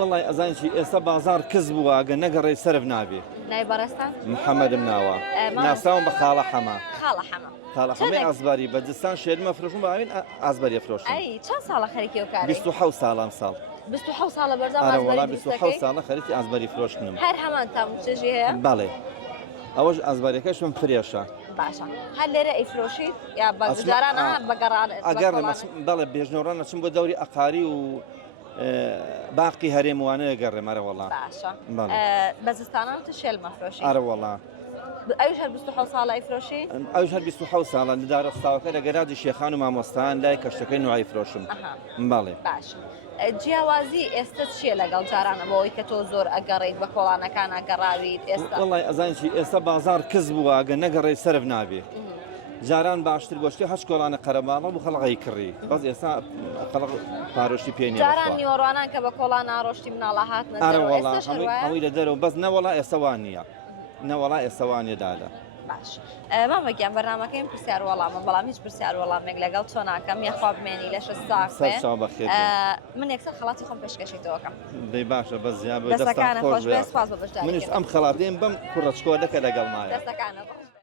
والله ئەزان چی ئێستا بازار کز بووە گە نەگەڕێ سەرف نابێ. نای بەڕێستان؟ محەممەدم ناوە ناساوم بە خاڵە حەما. خاڵە حەما. خاڵە حەمەی ئازباری بەجستان شێرمە فرۆشم باوین ئازبەری فرۆشم. ئەی چەند ساڵە خەریکی ئەو کارێ؟ 27 ساڵام ساڵ. 27 ساڵە بەردەوام ئارە وەڵا ئازبەری 27 ساڵە خەریکی ئازبەری فرۆشتنم. هەر هەمان تاموچێژی هەیە؟ بەڵێ. ئەوەش ئازباریەکەشم فرێشە. باشە. هەر لێرە ئەیفرۆشیت یا بەجارانە بەگەڕان ئەگەر بەڵێ بێژنەوەڕان نەچم بۆ دەوری ئەقاری و باقی هەرێموانەیە گەڕێمەرە وەڵا. باشە. بەزستانان تو شێل مەفرۆشی؟ ئارە وەڵا. ئەوش هەر 27 ساڵە ئەیفرۆشی؟ ئەوش هەر 27 ساڵە لەدارە ستاوەکە لە گەراجی شێخان و مامۆستان لای کەشتەکەی نوعی فرۆشم. بەڵێ. باشە. جیاوازی ئێستا چیە لەگەڵ جارانە بۆەوەی کە تۆ زۆر ئەگەڕیت بە کۆڵانەکان ئەگەڕاویت ئێستا؟ وڵی ئەزان چی ئێستا بازار کز بووە گە نەگەڕێ سەرف نابێ. جاران باشتر گۆشتی هەش کۆڵانە قەرەباڵە بوو خەڵقی کڕی. بەس ئێستا خەڵق پارۆشتی پێ نییە. جاران نیوەڕوانان کە بە کۆڵان ئاڕۆشتی مناڵە هاتنە دەرەوە ئێستاش هەروایە؟ هەمووی لە دەرەوە بەس نەوەڵا ئێستاوان نییە. نەوەڵا ئێستاوانیەدادا. باش. مامەگیان بەرنامەکەیم پرسیار وەڵامە بەڵام هیچ پرسیار وەڵامێک لەگەڵ تۆ ناکەم یاخوا بمێنی لەشە ساقێ من یەکسەر خەڵاتی خۆم پێشکەشیتەوەکەم. دەی باشە بەس زیاد دەستەکانە خۆش بێ سپاس بە بەشداریتان. منیش ئەم خەڵاتێن بەم کوڕەچکۆ دەکە لەگەڵ مایە. دەستەکانە